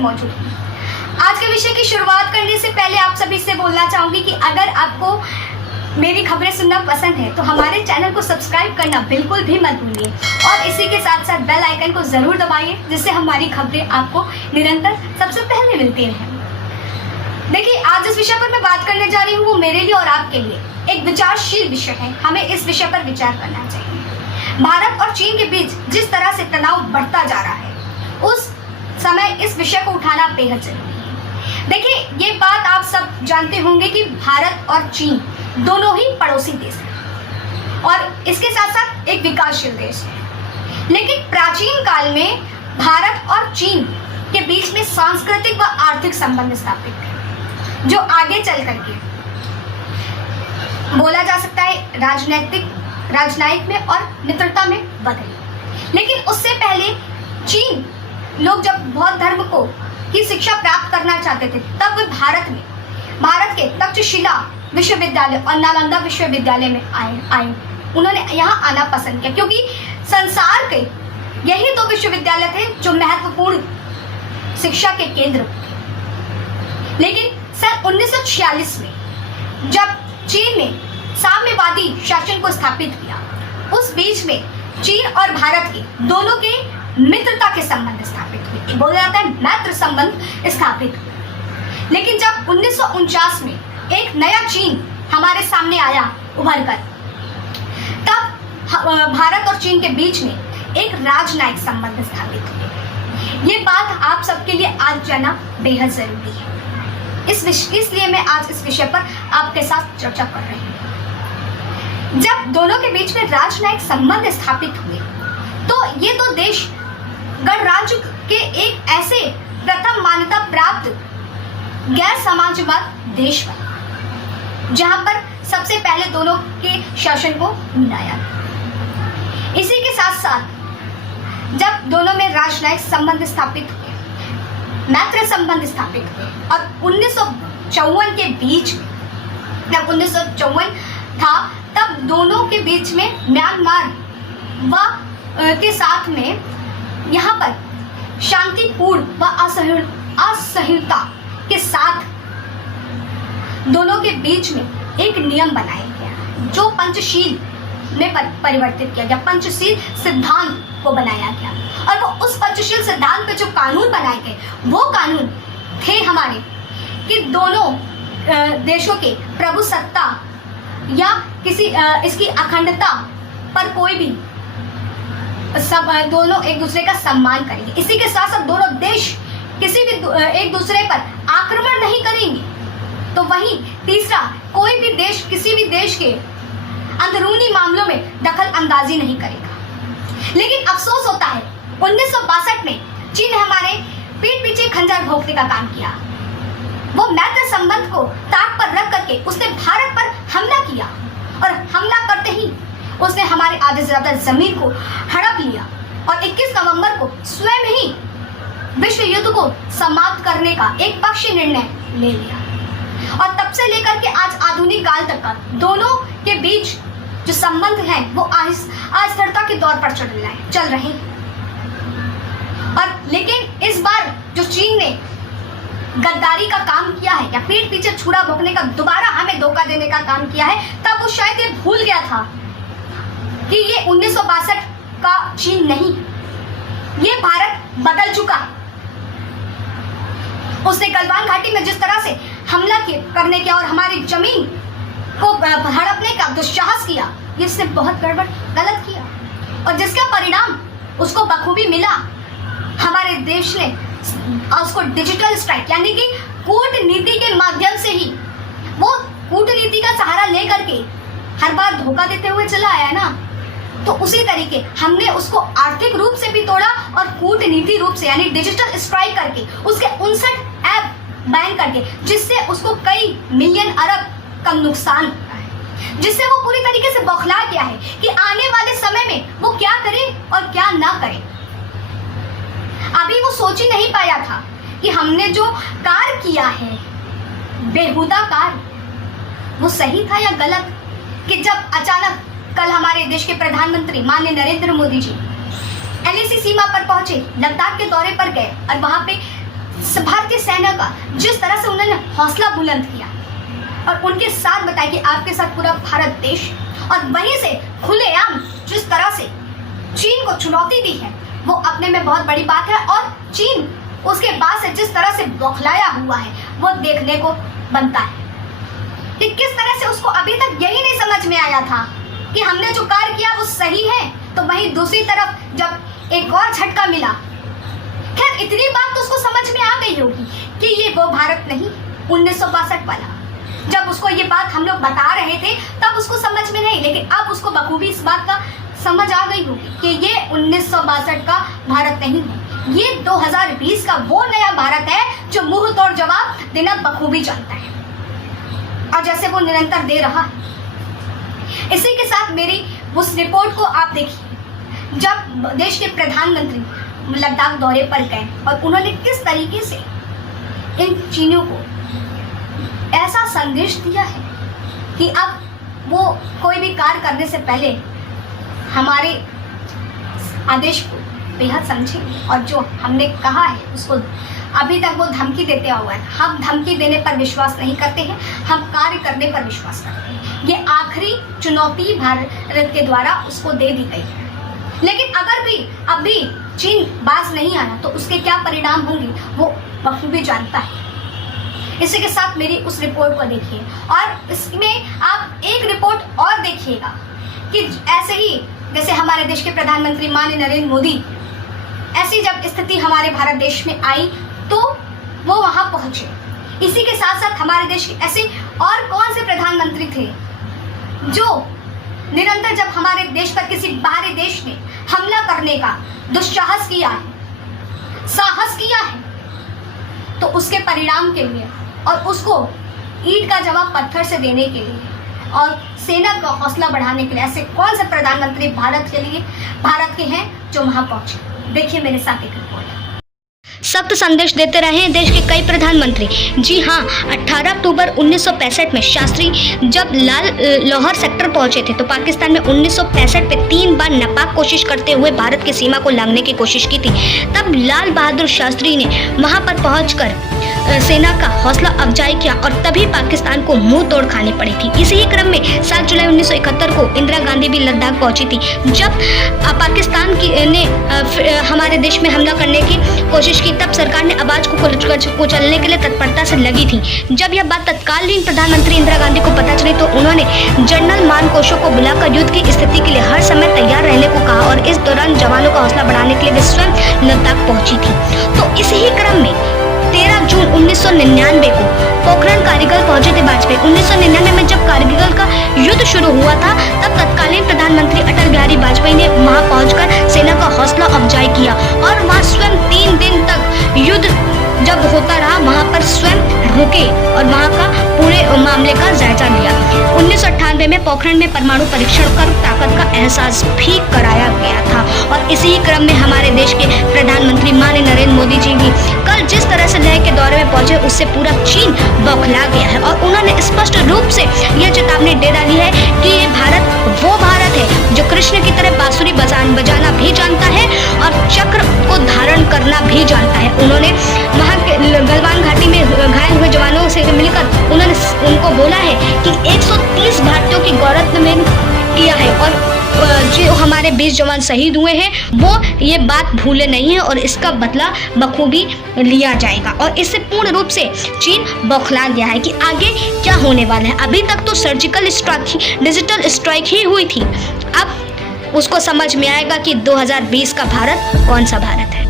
मौजूद हूँ। आज के विषय की शुरुआत करने से पहले आप सभी से बोलना चाहूँगी कि अगर आपको मेरी खबरें सुनना पसंद है तो हमारे चैनल को सब्सक्राइब करना बिल्कुल भी मत भूलिए और इसी के साथ साथ बेल आइकन को ज़रूर दबाइए, जिससे हमारी खबरें आपको निरंतर सबसे पहले मिलती रहें। देखिए, आज जिस विषय पर मैं बात करने जा रही हूँ वो मेरे लिए और आपके लिए एक विचारशील विषय है। हमें इस विषय पर विचार करना चाहिए। भारत और चीन के बीच जिस तरह से तनाव बढ़ता जा रहा है, उस समय इस विषय को उठाना बेहद जरूरी है। देखिए, ये बात आप सब जानते होंगे कि भारत और चीन दोनों ही पड़ोसी देश हैं और इसके साथ साथ एक विकासशील देश है। लेकिन प्राचीन काल में भारत और चीन के बीच में सांस्कृतिक व आर्थिक संबंध स्थापित थे, जो आगे चल करके बोला जा सकता है राजनयिक में और मित्रता में बदले। लेकिन उससे पहले चीन लोग जब बौद्ध धर्म की शिक्षा प्राप्त करना चाहते थे, तब वे भारत के तक्षशिला विश्वविद्यालय और नालंदा विश्वविद्यालय में आए। उन्होंने यहाँ आना पसंद किया क्योंकि संसार के यही दो विश्वविद्यालय थे जो महत्वपूर्ण शिक्षा के केंद्र थे। लेकिन सन 1946 में जब चीन ने साम्यवादी शासन को स्थापित किया, उस बीच में चीन और भारत के दोनों के मित्रता के संबंध स्थापित हुए, बोला जाता है मैत्री संबंध स्थापित हुए। लेकिन जब 1949 में एक नया चीन हमारे सामने आया उभर कर, तब भारत और चीन के बीच में एक राजनयिक संबंध स्थापित हुए। ये बात आप सबके लिए आज जानना बेहद जरूरी है। इसलिए मैं आज इस विषय पर आपके साथ चर्चा कर रही हूँ। जब दोनों के बीच में राजनयिक संबंध स्थापित हुए तो ये दो देश गणराज्य के एक ऐसे प्रथम मान्यता प्राप्त गैर समाजवाद देश बने, जहां पर सबसे पहले दोनों के शासन को मिलाया। इसी के साथ साथ जब दोनों में राजनयिक संबंध स्थापित हुए, मैत्री संबंध स्थापित हुए और 1954 के बीच में, जब 1954 था, तब दोनों के बीच में म्यांमार के साथ में यहाँ पर शांतिपूर्ण व असहिष्णुता के साथ दोनों के बीच में एक नियम बनाया गया जो पंचशील में परिवर्तित किया गया। पंचशील सिद्धांत को बनाया गया और वो उस पंचशील सिद्धांत पे जो कानून बनाए गए, वो कानून थे हमारे कि दोनों देशों के प्रभुसत्ता या किसी इसकी अखंडता पर कोई भी दोनों एक दूसरे का सम्मान करेंगे। इसी के साथ साथ दोनों देश किसी भी एक दूसरे पर आक्रमण नहीं करेंगे। तो वहीं तीसरा, कोई भी देश किसी भी देश के अंदरूनी मामलों में दखल अंदाजी नहीं करेगा। लेकिन अफसोस होता है 1962 में चीन ने हमारे पीठ पीछे खंजर भोंकने का काम किया। वो मैत्री संबंध को ताक पर रख करके उसने भारत पर हमला किया और हमला करते ही उसने हमारे आधे से ज्यादा जमीन को हड़प लिया और 21 नवंबर को स्वयं ही विश्व युद्ध को समाप्त करने का एक पक्षी निर्णय ले लिया। और तब से लेकर के आज आधुनिक काल तक का दोनों के बीच जो संबंध है वो अस्थिरता के दौर पर चल रहे हैं। और लेकिन इस बार जो चीन ने गद्दारी का काम किया है या पीठ पीछे छुरा भोंकने का, दोबारा हमें धोखा देने का काम किया है, तब वो शायद ये भूल गया था कि ये 1962 का चीन नहीं, ये भारत बदल चुका। उसने गलवान घाटी में जिस तरह से हमला करने का और हमारी जमीन को हड़पने का दुस्साहस किया, ये इसने बहुत गलत किया और जिसका परिणाम उसको बखूबी मिला। हमारे देश ने उसको डिजिटल स्ट्राइक यानी कि कूटनीति के माध्यम से ही, वो कूटनीति का सहारा लेकर के हर बार धोखा देते हुए चला आया ना, तो उसी तरीके हमने उसको आर्थिक रूप से भी तोड़ा और कूटनीति रूप से यानी डिजिटल स्ट्राइक करके उसके 59 ऐप बैन करके, जिससे उसको कई मिलियन अरब का नुकसान होता है, जिससे वो पूरी तरीके से बौखला गया है कि आने वाले समय में वो क्या करे और क्या ना करे। अभी वो सोच ही नहीं पाया था कि हमने जो कार्य किया है, बेहुदा कार्य, वो सही था या गलत। कि जब अचानक कल हमारे देश के प्रधानमंत्री माननीय नरेंद्र मोदी जी LAC सीमा पर पहुंचे, लद्दाख के दौरे पर गए और वहां पे भारतीय सेना का जिस तरह से उन्होंने हौसला बुलंद किया और उनके साथ बताया कि आपके साथ पूरा भारत देश, और वहीं से खुलेआम जिस तरह से चीन को चुनौती दी है वो अपने में बहुत बड़ी बात है। और चीन उसके बाद से जिस तरह से बौखलाया हुआ है वो देखने को बनता है कि किस तरह से उसको अभी तक यही नहीं समझ में आया था कि हमने जो कार्य किया वो सही है, तो वहीं दूसरी तरफ जब एक और झटका मिला, खैर इतनी बात तो उसको समझ में आ गई होगी कि ये वो भारत नहीं 1962 वाला। जब उसको ये बात हम लोग बता रहे थे तब उसको समझ में नहीं, लेकिन अब उसको बखूबी इस बात का समझ आ गई होगी कि ये 1962 का भारत नहीं है, ये 2020 का वो नया भारत है जो मुंह तोड़ जवाब देना बखूबी जानता है और जैसे वो निरंतर दे रहा है। इसी के साथ मेरी उस रिपोर्ट को आप देखिए, जब देश के प्रधानमंत्री लद्दाख दौरे पर गए और उन्होंने किस तरीके से इन चीनियों को ऐसा संदेश दिया है कि अब वो कोई भी कार्य करने से पहले हमारे आदेश को बेहद समझेंगे और जो हमने कहा है उसको अभी तक वो धमकी देते हुआ है। हम धमकी देने पर विश्वास नहीं करते हैं, हम कार्य करने पर विश्वास करते हैं। ये आखिरी चुनौती भारत के द्वारा उसको दे दी गई है, लेकिन अगर भी अभी चीन बाज नहीं आया तो उसके क्या परिणाम होंगे वो बखूबी जानता है। इसी के साथ मेरी उस रिपोर्ट को देखिए और इसमें आप एक रिपोर्ट और देखिएगा कि ऐसे ही जैसे हमारे देश के प्रधानमंत्री माननीय नरेंद्र मोदी, ऐसी जब स्थिति हमारे भारत देश में आई तो वो वहां पहुंचे। इसी के साथ साथ हमारे देश के ऐसे और कौन से प्रधानमंत्री थे जो निरंतर जब हमारे देश पर किसी बाहरी देश ने हमला करने का दुस्साहस किया है, साहस किया है, तो उसके परिणाम के लिए और उसको ईंट का जवाब पत्थर से देने के लिए और सेना का हौसला बढ़ाने के लिए ऐसे कौन से प्रधानमंत्री भारत के हैं जो वहां पहुंचे। देखिए मेरे साथ एक रिपोर्ट। सख्त संदेश देते रहे हैं देश के कई प्रधानमंत्री। जी हाँ, 18 अक्टूबर 1965 में शास्त्री जब लाहौर सेक्टर पहुंचे थे तो पाकिस्तान में 1965 में 3 बार नापाक कोशिश करते हुए भारत की सीमा को लांघने की कोशिश की थी। तब लाल बहादुर शास्त्री ने वहां पर पहुंचकर सेना का हौसला अफजाई किया और तभी पाकिस्तान को मुंह तोड़ खानी पड़ी थी। इसी ही क्रम में 7 जुलाई 1971 को इंदिरा गांधी भी लद्दाख पहुंची थी। जब पाकिस्तान ने हमारे देश में हमला करने की कोशिश की तब सरकार ने आवाज को कुचलने के लिए तत्परता से लगी थी। जब यह बात तत्कालीन प्रधानमंत्री इंदिरा गांधी को पता चली तो उन्होंने जनरल मानकोशों को बुलाकर युद्ध की स्थिति के लिए हर समय तैयार रहने को कहा और इस दौरान जवानों का हौसला बढ़ाने के लिए वे स्वयं लद्दाख पहुंची थी। तो इसी ही क्रम में 13 जून 1999 को पोखरण कारगिल पहुंचे थे वाजपेयी। 1999 में जब कारगिल का युद्ध शुरू हुआ था तब तत्कालीन प्रधानमंत्री अटल बिहारी वाजपेयी ने वहां पहुंचकर सेना का हौसला अफजाई किया और वहां स्वयं 3 दिन तक युद्ध जब होता रहा वहां पर स्वयं रुके और वहां का पूरे मामले का जायजा लिया। 1998 में पोखरण में परमाणु परीक्षण कर ताकत का एहसास भी कराया गया था और इसी क्रम में हमारे देश के प्रधानमंत्री माननीय नरेंद्र मोदी जी भी कल जिस तरह से लेह के दौरे में पहुंचे उससे पूरा चीन बौखला गया है और उन्होंने स्पष्ट रूप से यह चेतावनी दे डाली है कि ये भारत वो भारत है जो कृष्ण की तरह बांसुरी बजाना भी जानता है और चक्र को धारण करना भी जानता है। उन्होंने वहाँ के गलवान घाटी में घायल हुए जवानों से मिलकर उन्होंने उनको बोला है कि 130 भारतीयों की गौरवमन किया है और जो हमारे 20 जवान शहीद हुए हैं वो ये बात भूले नहीं है और इसका बदला बखूबी लिया जाएगा और इससे पूर्ण रूप से चीन बौखला गया है कि आगे क्या होने वाला है। अभी तक तो सर्जिकल स्ट्राइक, डिजिटल स्ट्राइक ही हुई थी, अब उसको समझ में आएगा कि 2020 का भारत कौन सा भारत है।